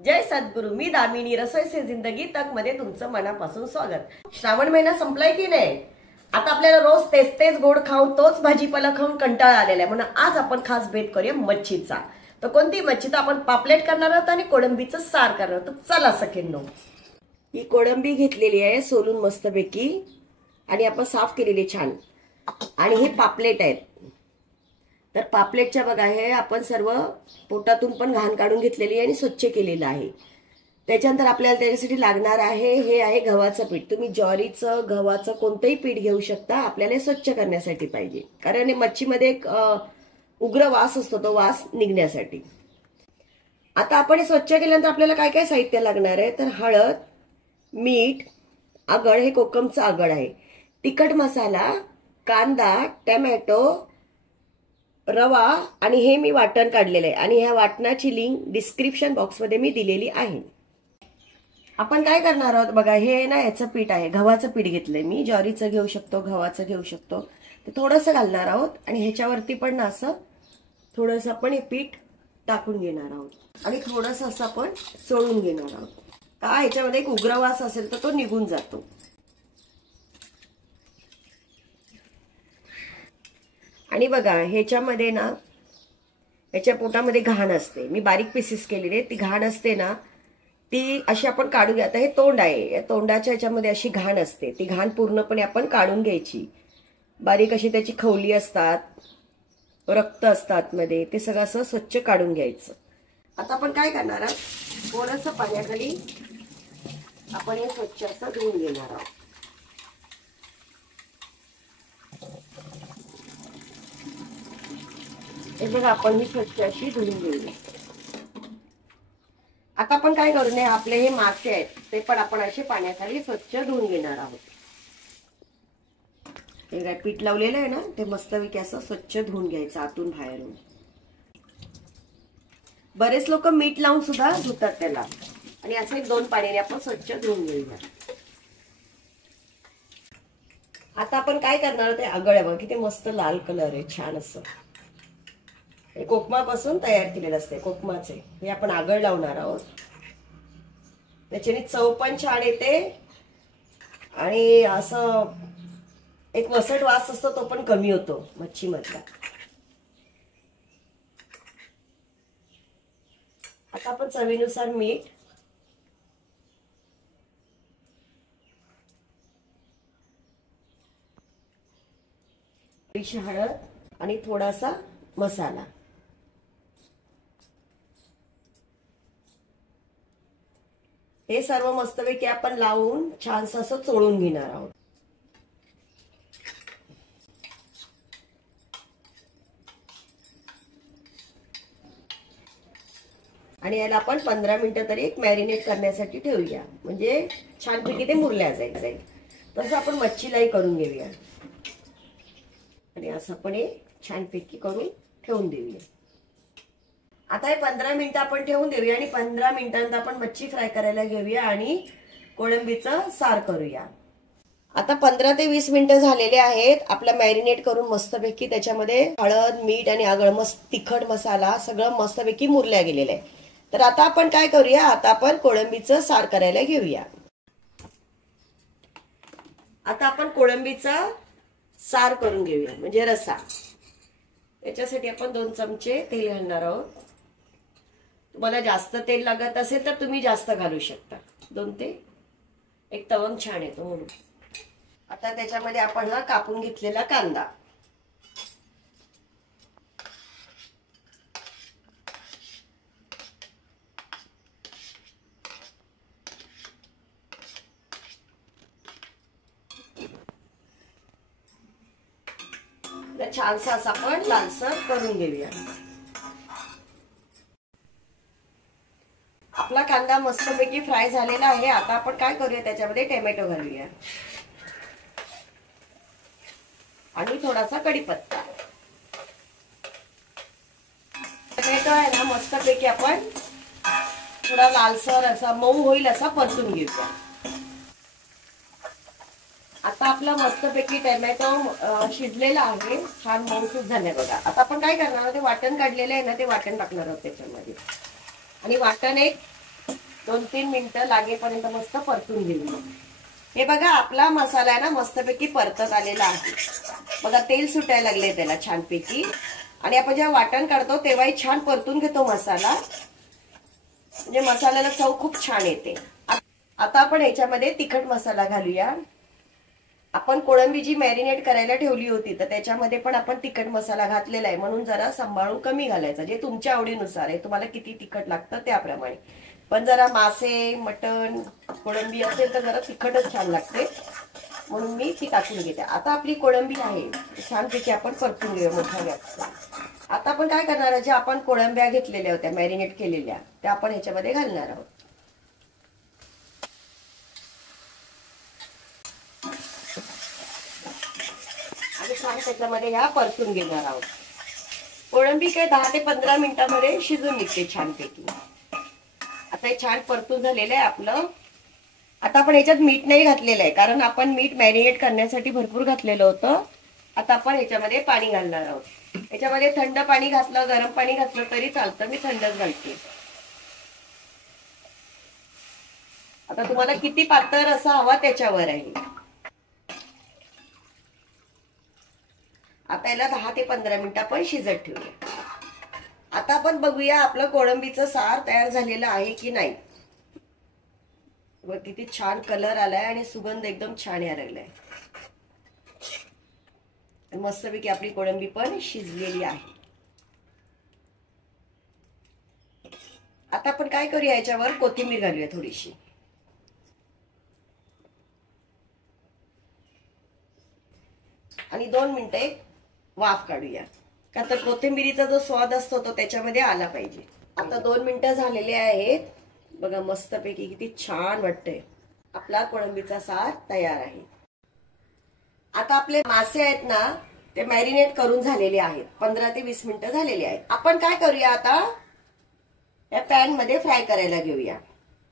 जय सद्गुरु। मी दामिनी रसोई से जिंदगी तक मध्ये तुमचं मनापासून स्वागत। श्रावण महिना संपलाय की नाही? आता आपल्याला रोज तेच तेच गोड खाऊन तोच भाजीपाला खाऊन कंटाळा आलेला आहे, म्हणून आज आपण खास बेत करूया मच्छीचा। तर कोणती मच्छी? तर आपण पापलेट करणार आहोत आणि कोळंबीचं सार करणार आहोत। चला सखींनो, ही कोळंबी घेतलेली आहे सोलून मस्तपैकी आणि आपण साफ केलेली छान। आणि हे पापलेट आहेत। तर पापलेटच्या बघा हे आपण सर्व पोटातून पण घाण काढून घेतलेली आहे आणि स्वच्छ केलेलं आहे। त्याच्यानंतर आपल्याला त्याच्यासाठी लागणार आहे हे आहे गव्हाचं पीठ। तुम्ही ज्वारीचं गव्हाचं कोणतेही पीठ घेऊ शकता, आपल्याला स्वच्छ करण्यासाठी पाहिजे, कारण मच्छीमध्ये एक उग्र वास असतो, तो वास निघण्यासाठी। आता आपण स्वच्छ केल्यानंतर आपल्याला काय काय साहित्य लागणार आहे? तर हळद, मीठ, आगळ, हे कोकमचं आगळ आहे, तिखट मसाला, कांदा, टोमॅटो, रवा आणि हे मी वाटण काढलेलं आहे आणि ह्या वाटणाची लिंक डिस्क्रिप्शन बॉक्स मध्ये मी दिलेली आहे। आपण काय करणार आहोत बघा, हे ना याचं पीठ आहे, गव्हाचं पीठ घेतलंय मी, ज्वारीचं घेऊ शकतो, गव्हाचं घेऊ शकतो। ते थोडंसं घालणार आहोत आणि ह्याच्यावरती पण ना असं थोडंसं आपण हे पीठ टाकून घेणार आहोत आणि थोडंसं असं आपण चोळून घेणार आहोत। का ह्याच्यामध्ये एक उग्रवास असेल तर तो निघून जातो। आणि बघा ह्याच्यामध्ये ना ह्याच्या पोटामध्ये घाण असते, मी बारीक पीसेस केलेले, ती घाण असते ना ती अशी आपण काढून घ्या। हे तोंड आहे, या तोंडाच्या ह्याच्यामध्ये अशी घाण असते, ती घाण पूर्णपणे आपण काढून घ्यायची। बारीक अशी त्याची खवली असतात, रक्त असतात मध्ये, ते सगळं असं स्वच्छ काढून घ्यायचं। आता आपण काय करणार आहोत, थोडंसं पाण्याखाली आपण हे स्वच्छ असं धुवून घेणार आहोत। हे बघा आपण ही स्वच्छ अशी धुवून घेऊया। आता आपण काय करू नये, आपले हे मासे आहेत ते पण आपण असे पाण्याखाली स्वच्छ धुवून घेणार आहोत। हे काय पीठ लावलेलं आहे ना, ते मस्तपैकी असं स्वच्छ धुवून घ्यायचं आतून बाहेरून। बरेच लोक मीठ लावून सुद्धा धुतात त्याला, आणि असं एक दोन पाण्याने आपण स्वच्छ धुवून घेऊया। आता आपण काय करणार आहोत, ते आगळ आहे बघा किती मस्त लाल कलर आहे, छान असं हे कोकमापासून तयार केलेलं असते, कोकमाचे हे आपण आगळ लावणार आहोत। त्याच्याने चव पण छान येते आणि असं एक वसट वास असतो तो पण कमी होतो मच्छी मधला। आता आपण चवीनुसार मीठ, थोडीशी हळद आणि थोडासा मसाला, हे सर्व मस्तपैकी आपण लावून छानसं असं चोळून घेणार आहोत। आणि याला आपण 15 मिनिटं तरी एक मॅरिनेट करण्यासाठी ठेवूया, म्हणजे छानपैकी ते मुरल्या जाईल। तसं आपण मच्छीलाही करून घेऊया आणि असं आपण हे छानपैकी करून ठेवून देऊया। आता हे 15 मिनिटं आपण ठेवून देऊया आणि 15 मिनिटांनंतर आपण मच्छी फ्राय करायला घेऊया आणि कोळंबीचं सार करूया। आता 15 ते 20 मिनिटं झालेले आहेत, आपलं मॅरिनेट करून मस्तपैकी त्याच्यामध्ये हळद, मीठ आणि आगळ, मस्त तिखट मसाला सगळं मस्तपैकी मुरल्या गेलेलं आहे। तर आता आपण काय करूया, आता आपण कोळंबीचं सार करायला घेऊया। आता आपण कोळंबीचा सार करून घेऊया, म्हणजे रसा। याच्यासाठी आपण 2 चमचे तेल घालणार आहोत। तुम्हाला जास्त तेल लागत असेल तर तुम्ही जास्त घालू शकता, 2 ते 1 तवंग छान येतो म्हणून। आता त्याच्यामध्ये आपण हा कापून घेतलेला कांदा, छानसा असा आपण लालसर करून घेऊया। आपला कांदा मस्तपैकी फ्राय झालेला आहे। आता आपण काय करूया, त्याच्यामध्ये टोमॅटो घालूया आणि थोडासा कढीपत्ता। टोमॅटो आहे ना मस्तपैकी आपण थोडा लालसर असा मऊ होईल असा परतून घेऊया। आता आपला मस्तपैकी टोमॅटो शिजलेला आहे, छान मऊसूत झाले बघा। आता आपण काय करणार आहोत, ते वाटण काढलेलं आहे ना, ते वाटण टाकणार आहोत त्याच्यामध्ये आणि वाटण एक 2-3 मिनिटं लागेपर्यंत मस्त परतून घेऊया। हे बघा आपला मसाला आहे ना मस्तपैकी परतत आलेला आहे। बघा तेल सुटायला लागले त्याला छानपैकी। आणि आपण जेव्हा वाटण काढतो तेव्हाही छान परतून घेतो मसाला, म्हणजे मसाल्याला चव खूप छान येते। आता आपण याच्यामध्ये तिखट मसाला घालूया। आपण कोळंबी जी मॅरिनेट करायला ठेवली होती तर त्याच्यामध्ये पण आपण तिखट मसाला घातलेला आहे, म्हणून जरा सांभाळून कमी घालायचा, जे तुमच्या आवडीनुसार आहे, तुम्हाला किती तिखट लागतं त्याप्रमाणे। पण जरा मासे मटण कोळंबी असेल तर जरा तिखटच छान लागते, म्हणून मी ती टाकून घेते। आता आपली कोळंबी आहे छानपैकी आपण परतून घेऊया मोठ्या गॅसवर। आता आपण काय करणार आहे, ज्या आपण कोळंब्या घेतलेल्या होत्या मॅरिनेट केलेल्या त्या आपण ह्याच्यामध्ये घालणार आहोत। आणि छान त्याच्यामध्ये ह्या परतून घेणार आहोत। कोळंबी काय 10 ते 15 मिनिटांमध्ये शिजून निघते छानपैकी। आता हे छान परतून झालेलं आहे आपलं। आता आपण याच्यात मीठ नाही घातलेलं आहे, कारण आपण मीठ मॅरिनेट करण्यासाठी भरपूर घातलेलं होतं। आता आपण याच्यामध्ये पाणी घालणार आहोत। याच्यामध्ये थंड पाणी घातलं गरम पाणी घातलं तरी चालतं, मी थंडच घालते। आता तुम्हाला किती पातळ रस्सा हवा त्याच्यावर आहे। आता याला 10 ते 15 मिनिटं आपण शिजत ठेवूया। आता आपण बघूया आपलं कोळंबीचं सार तयार झालेलं आहे की नाही। व किती छान कलर आलाय आणि सुगंध एकदम छान यायला लागलाय। मस्तपैकी आपली कोळंबी पण शिजलेली आहे। आता आपण काय करूया, याच्यावर कोथिंबीर घालूया थोडीशी। आणि 2 मिनिटे वाफ काढूया, का तर कोथिंबीरीचा जो स्वाद असतो तो त्याच्यामध्ये आला पाहिजे। आता 2 मिनिटं झालेले आहेत। बघा मस्तपैकी किती छान वाटतंय। आपला कोळंबीचा सार तयार आहे। आता आपले मासे आहेत ना ते मॅरिनेट करून झालेले आहेत, 15 ते 20 मिनिटं झालेली आहेत। आपण काय करूया, आता या पॅन मध्ये फ्राय करायला घेऊया।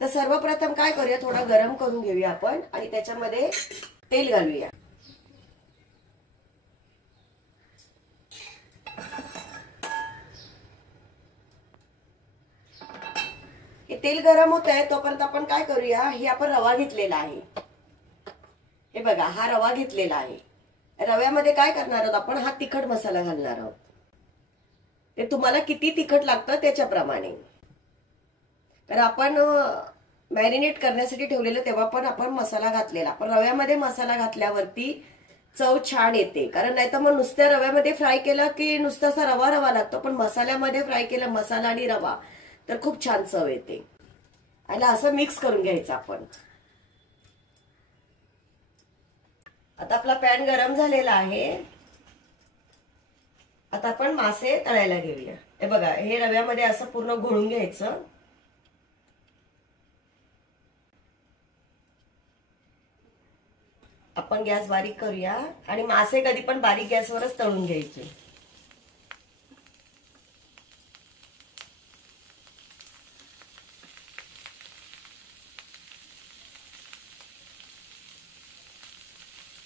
तर सर्वप्रथम काय करूया, थोडं गरम करून घेऊया आपण आणि त्याच्यामध्ये तेल घालूया। हे तेल गरम होत आहे तोपर्यंत आपण काय करूया, हे आपण रवा घेतलेला आहे। हे बघा हा रवा घेतलेला आहे। रव्यामध्ये काय करणार आहोत आपण, हा तिखट मसाला घालणार आहोत। ते तुम्हाला किती तिखट लागतं त्याच्याप्रमाणे, तर आपण मॅरिनेट करण्यासाठी ठेवलेलं तेव्हा पण आपण मसाला घातलेला, पण रव्यामध्ये मसाला घातल्यावरती चव छान येते। कारण नाही तर मग नुसत्या रव्यामध्ये फ्राय केला की नुसतासा रवा रवा लागतो, पण मसाल्यामध्ये फ्राय केला मसाला आणि रवा तर खूप छान चव येते। आणि असं मिक्स करून घ्यायचं आपण। आता आपला पॅन गरम झालेला आहे। आता आपण मासे तळायला घेऊया। हे बघा हे रव्यामध्ये असं पूर्ण घोळून घ्यायचं। आपण गॅस बारीक करूया आणि मासे कधी पण बारीक गॅसवरच तळून घ्यायचे।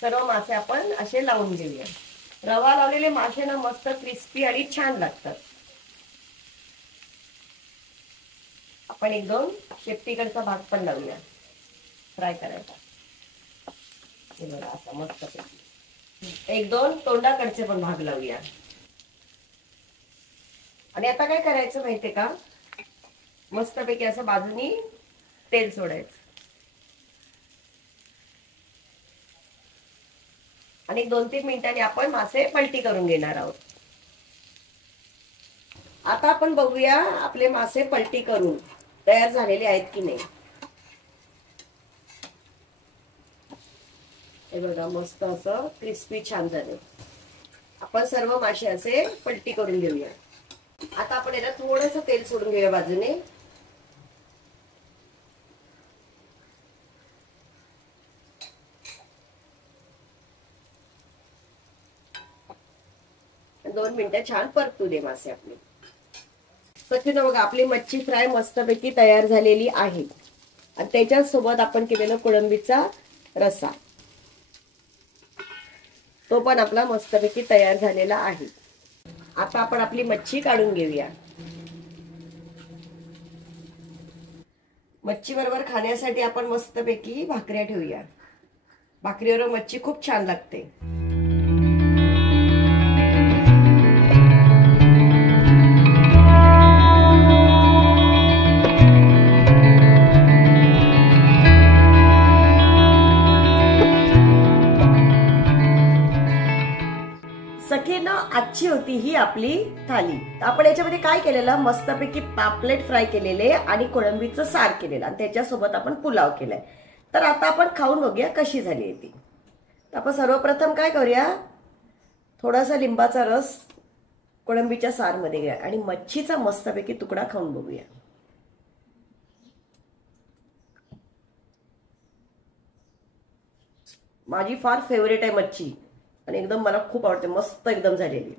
सर्व मासे आपण असे लावून घेऊया। रवा लावलेले मासे ना मस्त क्रिस्पी आणि छान लागतात। आपण 1-2 शेपटीकडचा भाग पण लावूया फ्राय करायचा। हे बघा असा मस्त 1-2 तोंडाकडचे पण भाग लावूया। आणि आता काय करायचं माहितीये का, मस्तपैकी असं बाजूनी तेल सोडायचं आणि 2-3 मिनिटांनी आपण मासे पलटी करून घेणार आहोत। आता आपण बघूया आपले मासे पलटी करून तयार झालेले आहेत की नाही। हे बघा मस्त असं क्रिस्पी छान झाले। आपण सर्व मासे असे पलटी करून घेऊया। आता आपण याला थोडंसं तेल सोडून घेऊया बाजूने। 2 मिनिटं छान परतू दे मासे आपले। सचिन बघा आपली मच्छी फ्राय मस्तपैकी तयार झालेली आहे आणि त्याच्या सोबत आपण केलेला कोळंबीचा रस्सा तो पण आपला मस्तपैकी तयार झालेला आहे। आता आपण आपली मच्छी काढून घेऊया। मच्छी बरोबर खाण्यासाठी आपण मस्तपैकी भाकऱ्या ठेवूया. भाकरीवर मच्छी खूप छान लागते. सखेना आजची होती ही आपली थाली. आपण याच्यामध्ये काय केलेलं, मस्तपैकी पापलेट फ्राय केलेले आणि कोळंबीचं सार केलेलं आणि त्याच्यासोबत आपण पुलाव केलाय. तर आता आपण खाऊन बघूया कशी झाली ती. आपण सर्वप्रथम काय करूया, थोडासा लिंबाचा रस कोळंबीच्या सार मध्ये घ्या आणि मच्छीचा मस्तपैकी तुकडा खाऊन बघूया. माझी फार फेवरेट आहे मच्छी आणि एकदम मला खूप आवडते. मस्त एकदम झालेली,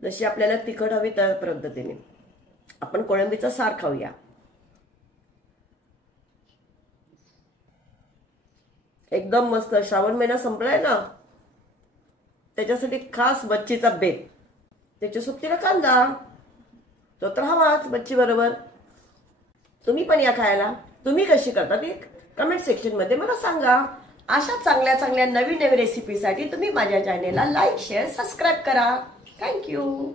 जशी आपल्याला तिखट हवी त्या पद्धतीने. आपण कोळंबीचा सार खाऊया. एकदम मस्त. श्रावण महिना संपलाय ना, त्याच्यासाठी खास मच्छीचा बेत. त्याच्या सुट्टीला कांदा तो तर हवाच मच्छी बरोबर. तुम्ही पण या खायला. तुम्ही कशी करता ते कमेंट सेक्शन मध्ये मला सांगा. अशा चांगल्या चांगल्या नवीन नवीन रेसिपीसाठी तुम्ही माझ्या चॅनेलला लाईक शेअर सबस्क्राईब करा. थँक्यू.